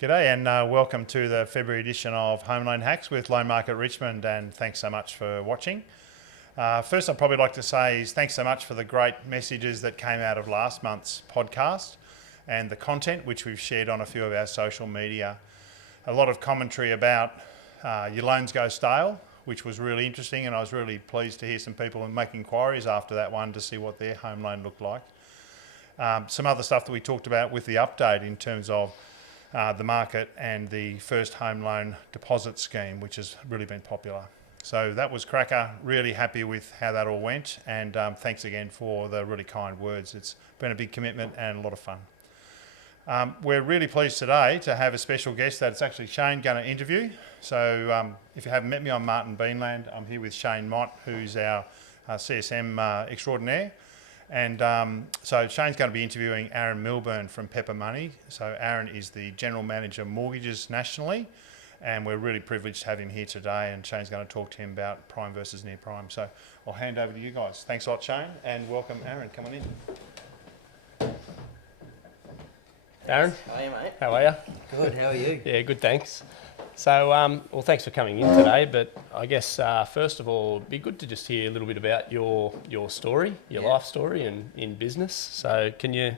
G'day and welcome to the February edition of Home Loan Hacks with Loan Market Richmond, and thanks so much for watching. First, I'd probably like to say is thanks so much for the great messages that came out of last month's podcast and the content which we've shared on a few of our social media. A lot of commentary about your loans go stale, which was really interesting, and I was really pleased to hear some people make inquiries after that one to see what their home loan looked like. Some other stuff that we talked about with the update in terms of the market and the first home loan deposit scheme, which has really been popular. So that was cracker, really happy with how that all went, and thanks again for the really kind words. It's been a big commitment and a lot of fun. We're really pleased today to have a special guest that it's actually Shane going to interview. So if you haven't met me, I'm Martin Beanland. I'm here with Shane Mott, who's our CSM extraordinaire. And so Shane's going to be interviewing Aaron Milburn from Pepper Money. So Aaron is the General Manager of Mortgages nationally, and we're really privileged to have him here today, and Shane's going to talk to him about prime versus near prime. So I'll hand over to you guys. Thanks a lot, Shane, and welcome Aaron. Come on in. Aaron? Hey mate. How are you? Good, how are you? Yeah, good, thanks. So, well, thanks for coming in today, but I guess first of all, it'd be good to just hear a little bit about your story, your life story in business. So can you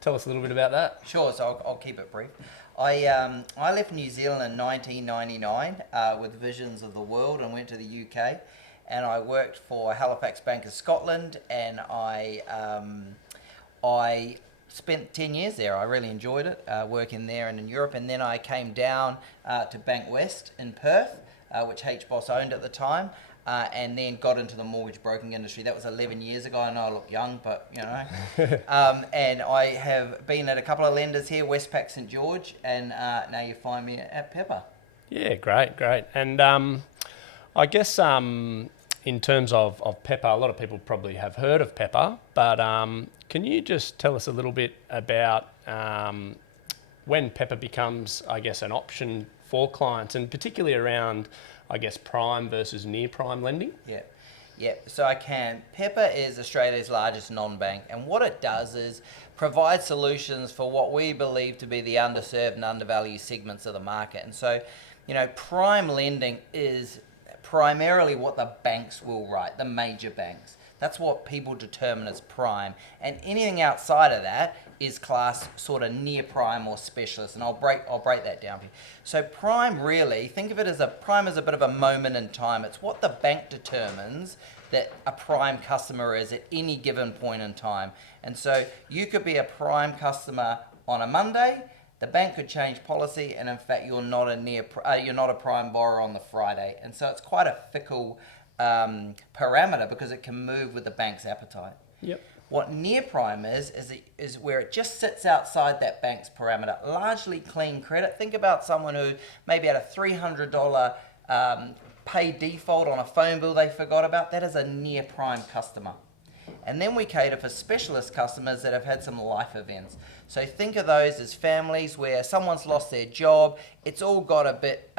tell us a little bit about that? Sure, so I'll keep it brief. I left New Zealand in 1999 with visions of the world and went to the UK, and I worked for Halifax Bank of Scotland, and I spent 10 years there. I really enjoyed it, working there and in Europe. And then I came down to Bank West in Perth, which HBOS owned at the time, and then got into the mortgage broking industry. That was 11 years ago. I know I look young, but you know. And I have been at a couple of lenders here, Westpac, St George, and now you find me at Pepper. Yeah, great. And I guess in terms of Pepper, a lot of people probably have heard of Pepper, but can you just tell us a little bit about when Pepper becomes, I guess, an option for clients, and particularly around, I guess, prime versus near prime lending? Yeah, so I can. Pepper is Australia's largest non-bank, and what it does is provide solutions for what we believe to be the underserved and undervalued segments of the market. And so, you know, prime lending is primarily what the banks will write, the major banks. That's what people determine as prime, and anything outside of that is classed sort of near prime or specialist, and I'll break that down for you. So prime, really, think of it as prime as a bit of a moment in time. It's what the bank determines that a prime customer is at any given point in time. And so you could be a prime customer on a Monday, the bank could change policy, and in fact you're not a prime borrower on the Friday. And so it's quite a fickle parameter because it can move with the bank's appetite. Yep. What near prime is where it just sits outside that bank's parameter, largely clean credit. Think about someone who maybe had a $300 pay default on a phone bill they forgot about. That is a near prime customer. And then we cater for specialist customers that have had some life events. So think of those as families where someone's lost their job, it's all got a bit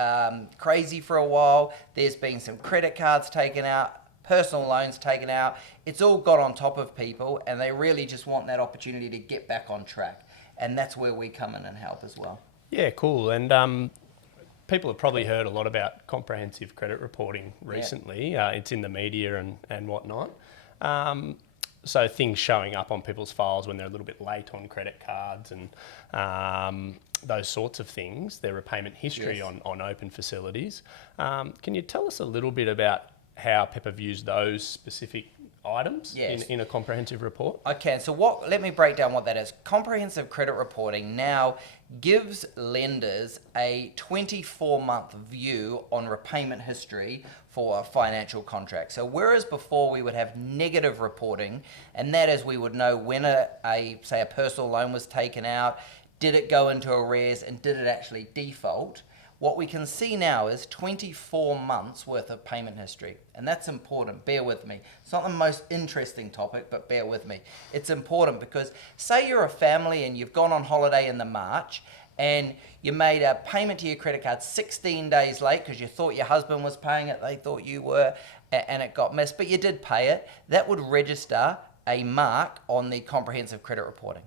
crazy for a while, there's been some credit cards taken out, personal loans taken out, it's all got on top of people, and they really just want that opportunity to get back on track. And that's where we come in and help as well. Yeah, cool. And people have probably heard a lot about comprehensive credit reporting recently. Yeah. It's in the media and whatnot. So things showing up on people's files when they're a little bit late on credit cards and those sorts of things, their repayment history on open facilities. Can you tell us a little bit about how Pepper views those specific items in a comprehensive report? I can. So let me break down what that is. Comprehensive credit reporting now gives lenders a 24-month view on repayment history for a financial contract. So whereas before we would have negative reporting, and that is we would know when say a personal loan was taken out, did it go into arrears, and did it actually default? What we can see now is 24 months worth of payment history, and that's important. Bear with me. It's not the most interesting topic, but bear with me. It's important because say you're a family and you've gone on holiday in the March and you made a payment to your credit card 16 days late because you thought your husband was paying it, they thought you were, and it got missed, but you did pay it. That would register a mark on the comprehensive credit reporting.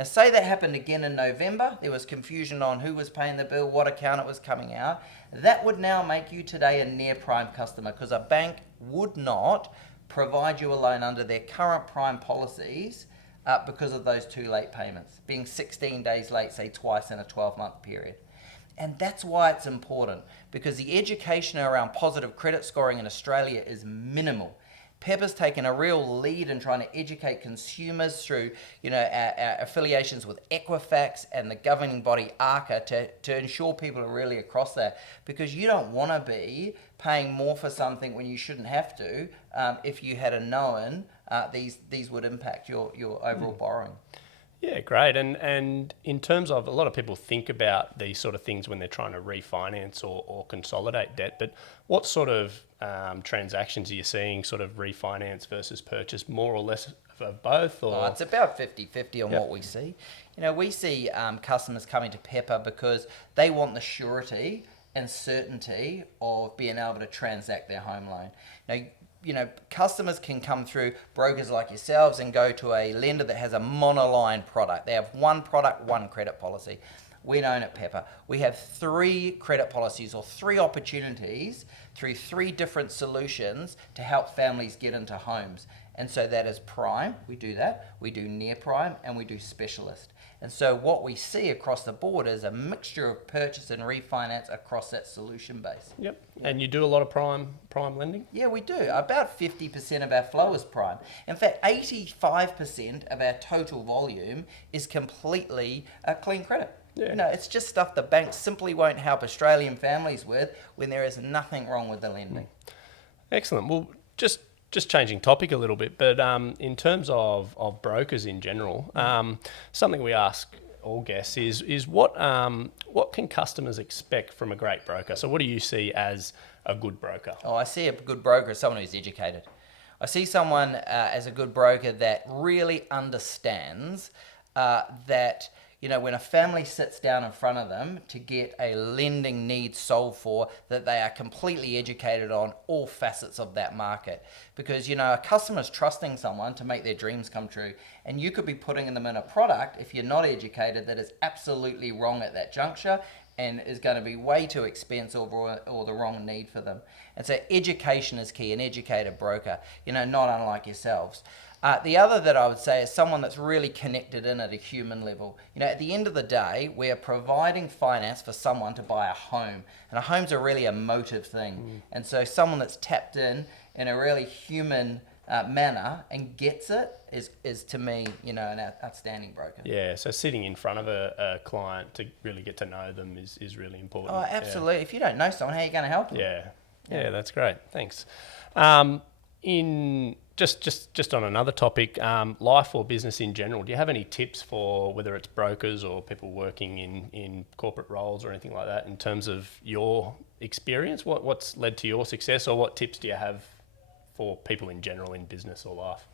Now, say that happened again in November, there was confusion on who was paying the bill, what account it was coming out. That would now make you today a near prime customer, because a bank would not provide you a loan under their current prime policies because of those 2 late payments, being 16 days late, say twice in a 12-month period. And that's why it's important, because the education around positive credit scoring in Australia is minimal. Pepper's taken a real lead in trying to educate consumers through, our affiliations with Equifax and the governing body ARCA to ensure people are really across that, because you don't want to be paying more for something when you shouldn't have to. If you had known these would impact your overall borrowing. Yeah, great. And in terms of, a lot of people think about these sort of things when they're trying to refinance or consolidate debt, but what sort of transactions are you seeing, sort of refinance versus purchase, more or less of both? Or it's about 50-50 on what we see. We see customers coming to Pepper because they want the surety and certainty of being able to transact their home loan. Now, customers can come through brokers like yourselves and go to a lender that has a monoline product. They have one product, one credit policy. We don't at Pepper. We have 3 credit policies, or 3 opportunities through 3 different solutions to help families get into homes. And so that is prime, we do that. We do near prime, and we do specialist. And so what we see across the board is a mixture of purchase and refinance across that solution base. Yep. And you do a lot of prime lending? Yeah, we do. About 50% of our flow is prime. In fact, 85% of our total volume is completely clean credit. Yeah. It's just stuff the banks simply won't help Australian families with when there is nothing wrong with the lending. Excellent. Well, just changing topic a little bit, but in terms of brokers in general, something we ask all guests is what can customers expect from a great broker? So what do you see as a good broker? Oh, I see a good broker as someone who's educated. I see someone as a good broker that really understands that when a family sits down in front of them to get a lending need solved for, that they are completely educated on all facets of that market. Because, a customer's trusting someone to make their dreams come true. And you could be putting them in a product, if you're not educated, that is absolutely wrong at that juncture and is going to be way too expensive or the wrong need for them. And so education is key, an educated broker, not unlike yourselves. The other that I would say is someone that's really connected in at a human level. At the end of the day, we are providing finance for someone to buy a home. And a home's a really emotive thing. And so someone that's tapped in a really human manner and gets it is to me, an outstanding broker. Yeah, so sitting in front of a client to really get to know them is really important. Oh, absolutely. Yeah. If you don't know someone, how are you going to help them? Yeah, that's great. Thanks. In just on another topic, life or business in general, do you have any tips for whether it's brokers or people working in corporate roles or anything like that in terms of your experience? What's led to your success, or what tips do you have for people in general in business or life?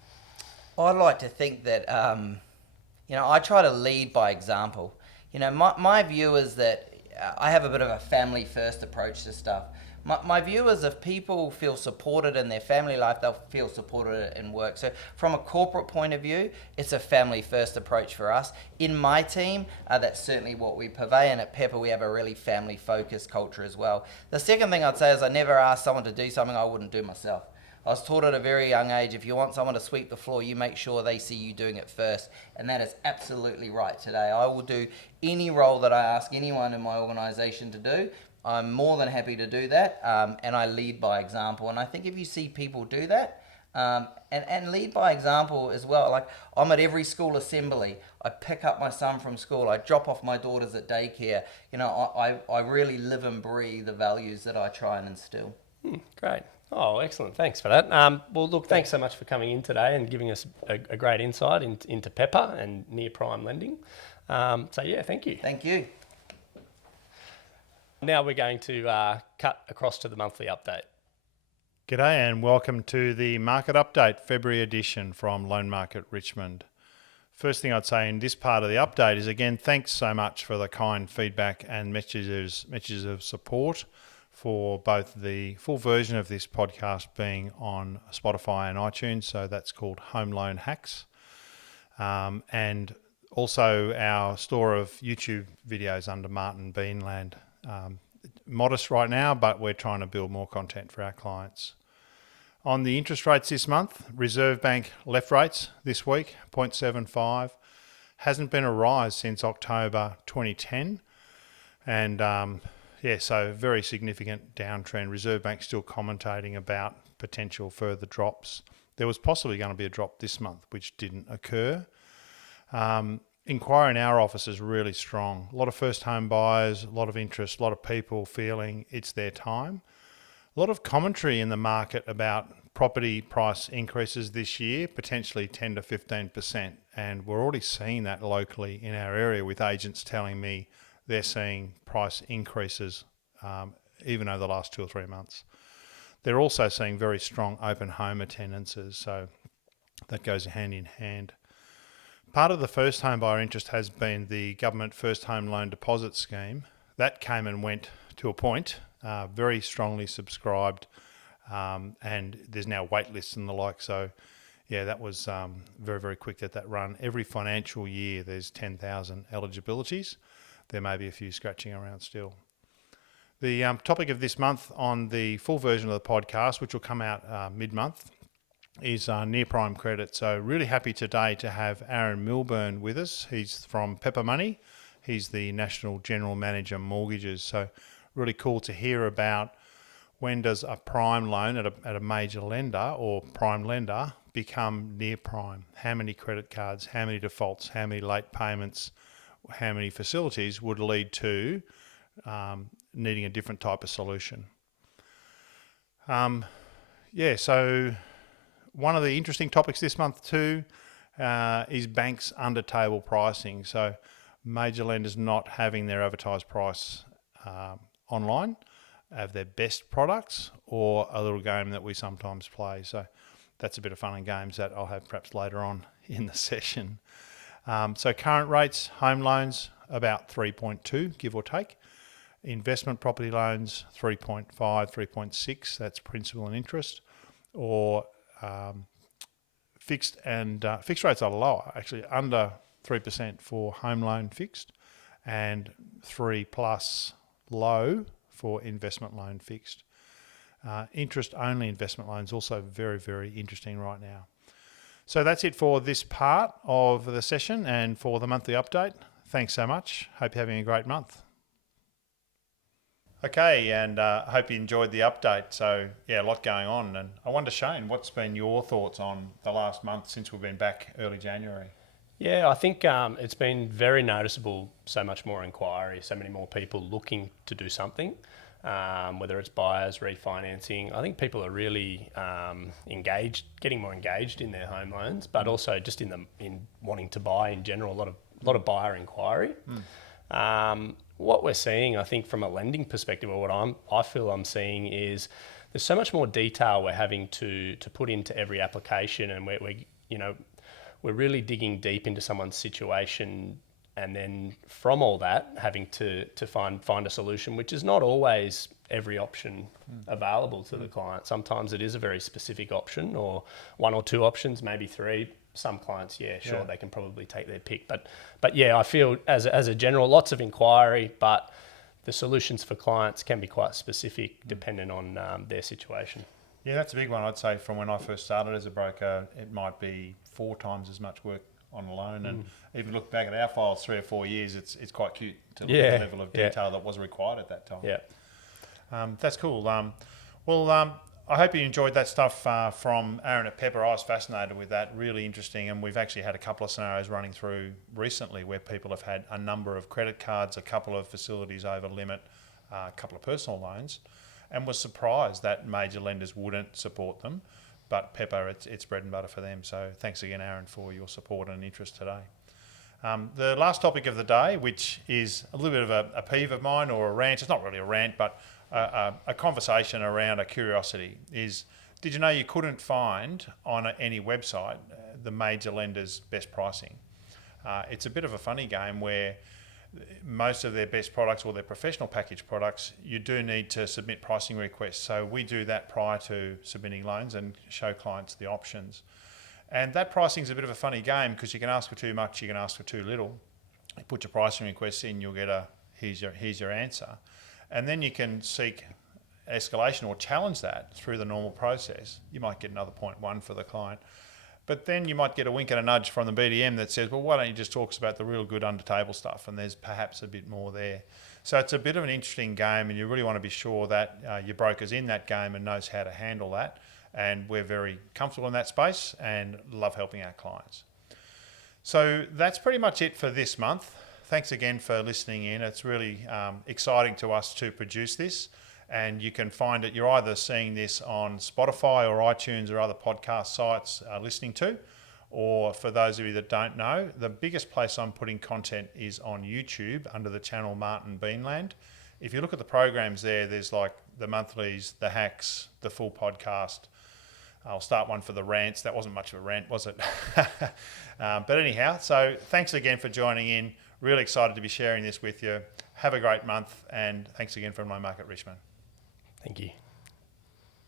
I'd like to think that, I try to lead by example. My view is that I have a bit of a family first approach to stuff. My view is if people feel supported in their family life, they'll feel supported in work. So from a corporate point of view, it's a family first approach for us. In my team, that's certainly what we purvey, and at Pepper we have a really family focused culture as well. The second thing I'd say is I never ask someone to do something I wouldn't do myself. I was taught at a very young age, if you want someone to sweep the floor, you make sure they see you doing it first. And that is absolutely right today. I will do any role that I ask anyone in my organisation to do. I'm more than happy to do that, and I lead by example. And I think if you see people do that, and lead by example as well, like I'm at every school assembly, I pick up my son from school, I drop off my daughters at daycare. I really live and breathe the values that I try and instill. Great. Oh, excellent. Thanks for that. Well, look, thanks so much for coming in today and giving us a great insight into Pepper and near prime lending. Thank you. Thank you. Now we're going to cut across to the monthly update. G'day and welcome to the Market Update February edition from Loan Market Richmond. First thing I'd say in this part of the update is, again, thanks so much for the kind feedback and messages of support for both the full version of this podcast being on Spotify and iTunes. So that's called Homeloanhacks. And also our store of YouTube videos under Martin Beanland. Modest right now, but we're trying to build more content for our clients. On the interest rates this month, Reserve Bank left rates this week, 0.75. Hasn't been a rise since October 2010. And so very significant downtrend. Reserve Bank still commentating about potential further drops. There was possibly going to be a drop this month, which didn't occur. Inquiry in our office is really strong. A lot of first home buyers, a lot of interest, a lot of people feeling it's their time. A lot of commentary in the market about property price increases this year, potentially 10 to 15%. And we're already seeing that locally in our area with agents telling me they're seeing price increases even over the last 2 or 3 months. They're also seeing very strong open home attendances, so that goes hand in hand. Part of the first home buyer interest has been the government first home loan deposit scheme. That came and went to a point, very strongly subscribed, and there's now wait lists and the like. So, yeah, that was very, very quick that run. Every financial year, there's 10,000 eligibilities. There may be a few scratching around still. The topic of this month on the full version of the podcast, which will come out mid-month, is near prime credit. So really happy today to have Aaron Milburn with us. He's from Pepper Money. He's the National General Manager Mortgages. So really cool to hear about when does a prime loan at a major lender or prime lender become near prime? How many credit cards, how many defaults, how many late payments, how many facilities would lead to needing a different type of solution. So one of the interesting topics this month too is banks under table pricing. So major lenders not having their advertised price online of their best products, or a little game that we sometimes play. So that's a bit of fun and games that I'll have perhaps later on in the session. So current rates, home loans about 3.2, give or take. Investment property loans, 3.5, 3.6, that's principal and interest, or fixed rates are lower, actually under 3% for home loan fixed, and 3+ low for investment loan fixed. Interest only investment loans also very, very interesting right now. So that's it for this part of the session and for the monthly update. Thanks so much. Hope you're having a great month. Okay, and I hope you enjoyed the update. So, yeah, a lot going on. And I wonder, Shane, what's been your thoughts on the last month since we've been back early January? Yeah, I think it's been very noticeable, so much more inquiry, so many more people looking to do something, whether it's buyers, refinancing. I think people are really engaged, getting more engaged in their home loans, but also just in wanting to buy in general, a lot of buyer inquiry. What we're seeing, I think, from a lending perspective, or what I feel I'm seeing is there's so much more detail we're having to put into every application, and we're really digging deep into someone's situation, and then from all that having to find a solution, which is not always every option available to the client. Sometimes it is a very specific option, or one or two options, maybe three. Some clients, they can probably take their pick. But yeah, I feel as a general, lots of inquiry, but the solutions for clients can be quite specific depending on their situation. Yeah, that's a big one. I'd say from when I first started as a broker, it might be 4 times as much work on a loan. And even look back at our files 3 or 4 years, it's quite cute to look at the level of detail that was required at that time. Yeah. That's cool. I hope you enjoyed that stuff from Aaron at Pepper. I was fascinated with that, really interesting. And we've actually had a couple of scenarios running through recently where people have had a number of credit cards, a couple of facilities over limit, a couple of personal loans, and was surprised that major lenders wouldn't support them. But Pepper, it's bread and butter for them. So thanks again, Aaron, for your support and interest today. The last topic of the day, which is a little bit of a peeve of mine or a rant, it's not really a rant, but a conversation around a curiosity is, did you know you couldn't find on any website the major lenders' best pricing? It's a bit of a funny game where most of their best products or their professional package products, you do need to submit pricing requests. So we do that prior to submitting loans and show clients the options. And that pricing is a bit of a funny game because you can ask for too much, you can ask for too little. You put your pricing request in, you'll get a here's your answer. And then you can seek escalation or challenge that through the normal process. You might get another 0.1 for the client. But then you might get a wink and a nudge from the BDM that says, well, why don't you just talk about the real good under table stuff? And there's perhaps a bit more there. So it's a bit of an interesting game, and you really want to be sure that your broker's in that game and knows how to handle that. And we're very comfortable in that space and love helping our clients. So that's pretty much it for this month. Thanks again for listening in. It's really exciting to us to produce this. And you can find it, you're either seeing this on Spotify or iTunes or other podcast sites listening to, or for those of you that don't know, the biggest place I'm putting content is on YouTube under the channel Martin Beanland. If you look at the programs there, there's like the monthlies, the hacks, the full podcast. I'll start one for the rants. That wasn't much of a rant, was it? But anyhow, so thanks again for joining in. Really excited to be sharing this with you. Have a great month, and thanks again from Loan Market Richmond. Thank you.